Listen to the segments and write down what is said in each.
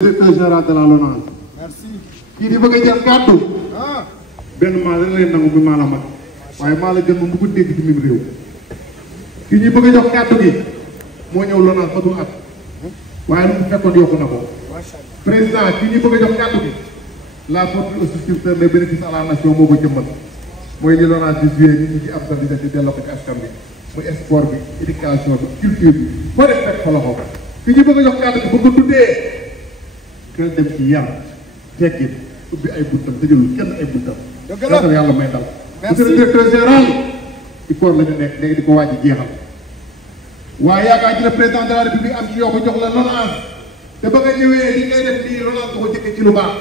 directeur général de la LONASE. merci. kii di bëgg a jël kàddu. benn maa la leen nangu bi maa la mag waaye maa la gën moom bu ko dégg ci mim réew. kii ñuy bëgg a jox kàddu gi moo ñëw LONASE matul at waaye lu mu fekkoon yokku na ko. président kii ñuy bëgg a jox kàddu gi la porte au souscripteur les bénéfices à la nation moo ko jëmmal mooy li LONASE di joué ñu ci am sa di delloo ko ci askan bi muy sport bi éducation bi culture bi foo def fekk fa loxo kii ñuy bëgg a jox kàddu gi bu ko tuddee kenn dem ci yar teggin ubbi ay buntam tëjalul kenn ay buntam. dëgg la yàlla may dal. merci monsieur le directeur général ci koor la ñu nekk léegi di ko wàcc jeexal waaye yaakaar ci le président de la république am ci yoo ko jox la LONASE te ba nga ñëwee li ngay def nii LONASE ko jëkkee ci lu baax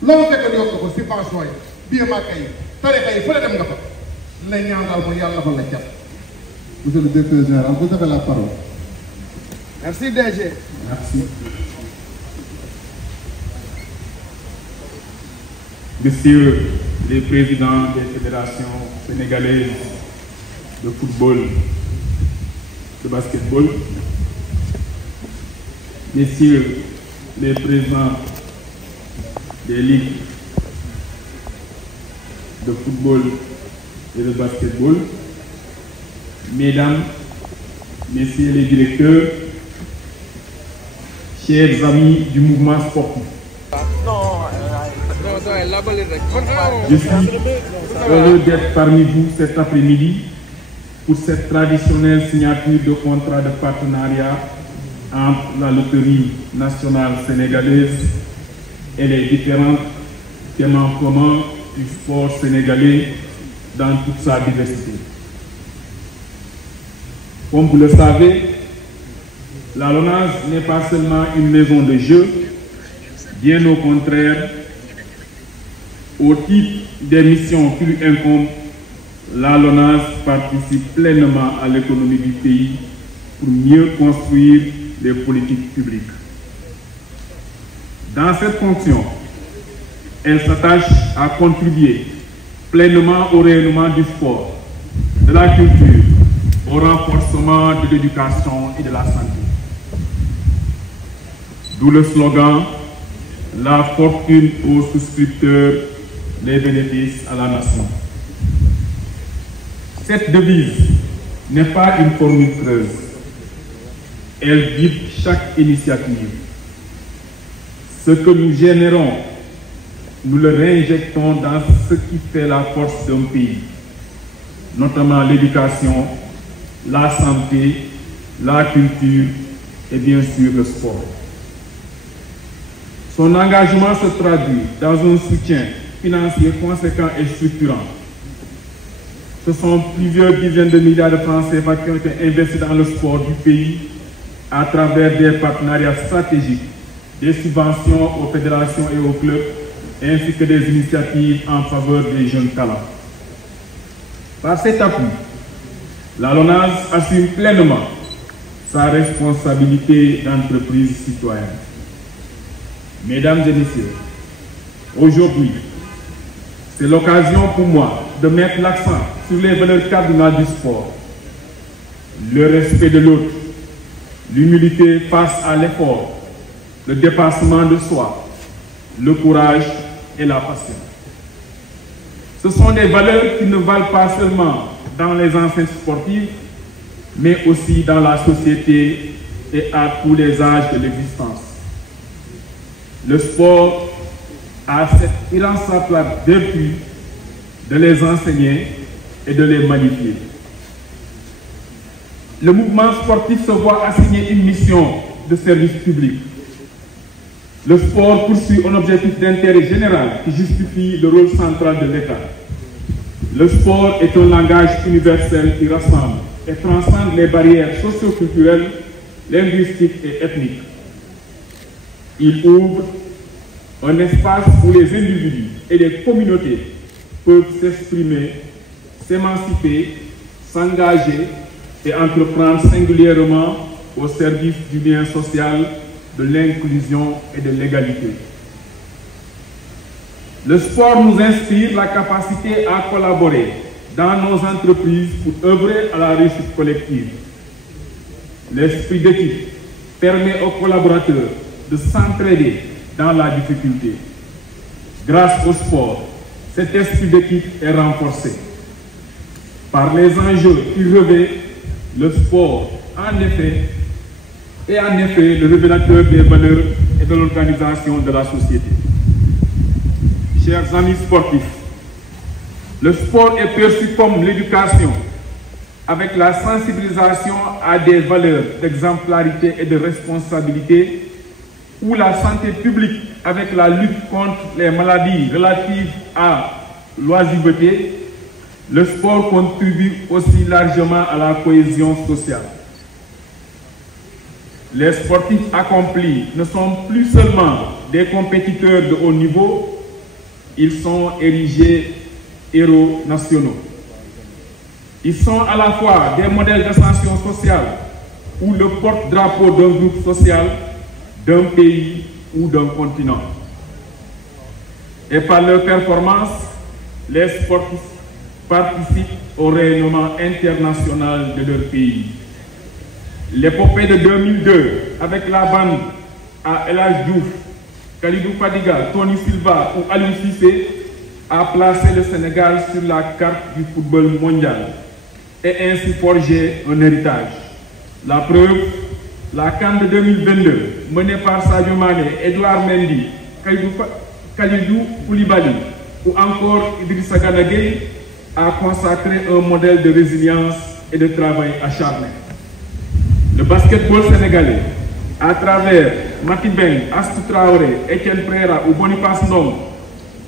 loolu fekk yokk ko subvention yi biir màkka yi tarixa yi fu la dem nga fa la ñaan daal mooy yàlla fa la cat. monsieur le directeur général vous avez la parole. merci DG. merci. Messieurs les présidents des fédérations sénégalaises de football, de basketball, messieurs les présidents des ligues de football et de basketball, mesdames, messieurs les directeurs, chers amis du mouvement sportif. Je suis heureux d'être parmi vous cet après-midi pour cette traditionnelle signature de contrat de partenariat entre la Loterie nationale sénégalaise et les différents témoins communs du sport sénégalais dans toute sa diversité. Comme vous le savez, la LONASE n'est pas seulement une maison de jeu, bien au contraire. Au titre des missions qui lui incombent, la LONASE participe pleinement à l'économie du pays pour mieux construire les politiques publiques. Dans cette fonction, elle s'attache à contribuer pleinement au rayonnement du sport, de la culture, au renforcement de l'éducation et de la santé. D'où le slogan « La fortune aux souscripteurs, les bénéfices à la nation ». Cette devise n'est pas une formule creuse. Elle guide chaque initiative. Ce que nous générons, nous le réinjectons dans ce qui fait la force d'un pays, notamment l'éducation, la santé, la culture et bien sûr le sport. Son engagement se traduit dans un soutien financier conséquent et structurant. Ce sont plusieurs dizaines de milliards de francs CFA qui ont été investis dans le sport du pays à travers des partenariats stratégiques, des subventions aux fédérations et aux clubs, ainsi que des initiatives en faveur des jeunes talents. Par cet appui, la LONASE assume pleinement sa responsabilité d'entreprise citoyenne. Mesdames et messieurs, aujourd'hui, c'est l'occasion pour moi de mettre l'accent sur les valeurs cardinales du sport. Le respect de l'autre, l'humilité face à l'effort, le dépassement de soi, le courage et la passion. Ce sont des valeurs qui ne valent pas seulement dans les enceintes sportives, mais aussi dans la société et à tous les âges de l'existence. Le sport a cette irremplaçable vertu de les enseigner et de les magnifier. Le mouvement sportif se voit assigner une mission de service public. Le sport poursuit un objectif d'intérêt général qui justifie le rôle central de l'État. Le sport est un langage universel qui rassemble et transcende les barrières socio-culturelles, linguistiques et ethniques. Il ouvre un espace où les individus et les communautés peuvent s'exprimer, s'émanciper, s'engager et entreprendre singulièrement au service du bien social, de l'inclusion et de l'égalité. Le sport nous inspire la capacité à collaborer dans nos entreprises pour œuvrer à la réussite collective. L'esprit d'équipe permet aux collaborateurs de s'entraider dans la difficulté. Grâce au sport, cet esprit d'équipe est renforcé. Par les enjeux qu'il revêt, le sport, en effet le révélateur des valeurs et de l'organisation de la société. Chers amis sportifs, le sport est perçu comme l'éducation, avec la sensibilisation à des valeurs d'exemplarité et de responsabilité, ou la santé publique avec la lutte contre les maladies relatives à l'oisiveté. Le sport contribue aussi largement à la cohésion sociale. Les sportifs accomplis ne sont plus seulement des compétiteurs de haut niveau, ils sont érigés héros nationaux. Ils sont à la fois des modèles d'ascension sociale ou le porte-drapeau d'un groupe social, d'un pays ou d'un continent. Et par leur performance, les sportifs participent au rayonnement international de leur pays. L'épopée de 2002 avec la bande à El Hadj Diouf, Kalidou Fadiga, Tony Silva ou Aliou Cissé a placé le Sénégal sur la carte du football mondial et ainsi forgé un héritage. La preuve, la CAN de 2022, menée par Sadio Mané, Edouard Mendy, Kalidou Koulibaly ou encore Idrissa Gana Gueye, a consacré un modèle de résilience et de travail acharné. Le basketball sénégalais, à travers Mati Beng, Astou Traoré, Etienne Préra ou Boniface Ndong,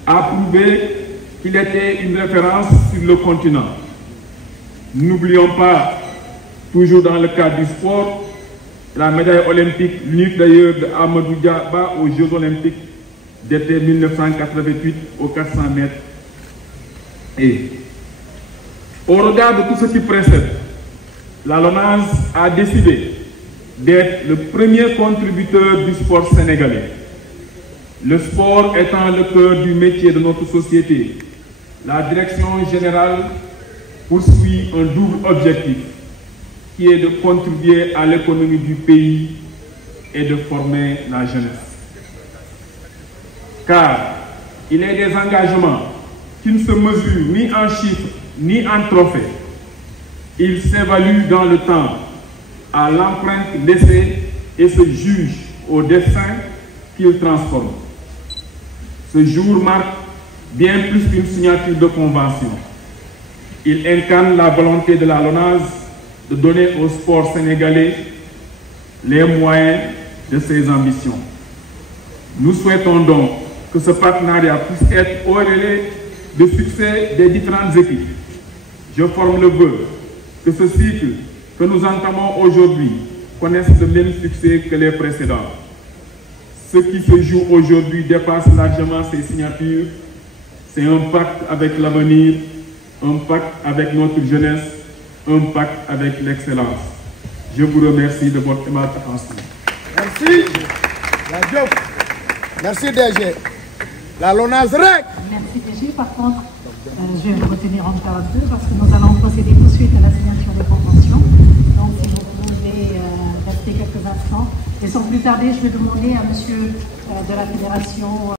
a prouvé qu'il était une référence sur le continent. N'oublions pas, toujours dans le cadre du sport, la médaille olympique, l'unique d'ailleurs de Amadou Diaba aux Jeux olympiques d'été 1988 aux 400 mètres. Et au regard de tout ce qui précède, la LONASE a décidé d'être le premier contributeur du sport sénégalais. Le sport étant le cœur du métier de notre société, la direction générale poursuit un double objectif qui est de contribuer à l'économie du pays et de former la jeunesse. Car il est des engagements qui ne se mesurent ni en chiffres ni en trophées. Ils s'évaluent dans le temps à l'empreinte laissée et se jugent au destin qu'ils transforment. Ce jour marque bien plus qu'une signature de convention. Il incarne la volonté de la LONASE de donner au sport sénégalais les moyens de ses ambitions. Nous souhaitons donc que ce partenariat puisse être au relais de succès des différentes équipes. Je forme le vœu que ce cycle que nous entamons aujourd'hui connaisse le même succès que les précédents. Ce qui se joue aujourd'hui dépasse largement ces signatures. C'est un pacte avec l'avenir, un pacte avec notre jeunesse, un pacte avec l'excellence. Je vous remercie de votre aimable attention. Merci. La Diop. Merci DG. La LONASE REC. Merci DG. Par contre, je vais me retenir en période 2 parce que nous allons procéder tout de suite à la signature de convention. Donc si vous pouvez rester quelques instants. Et sans plus tarder, je vais demander à monsieur de la Fédération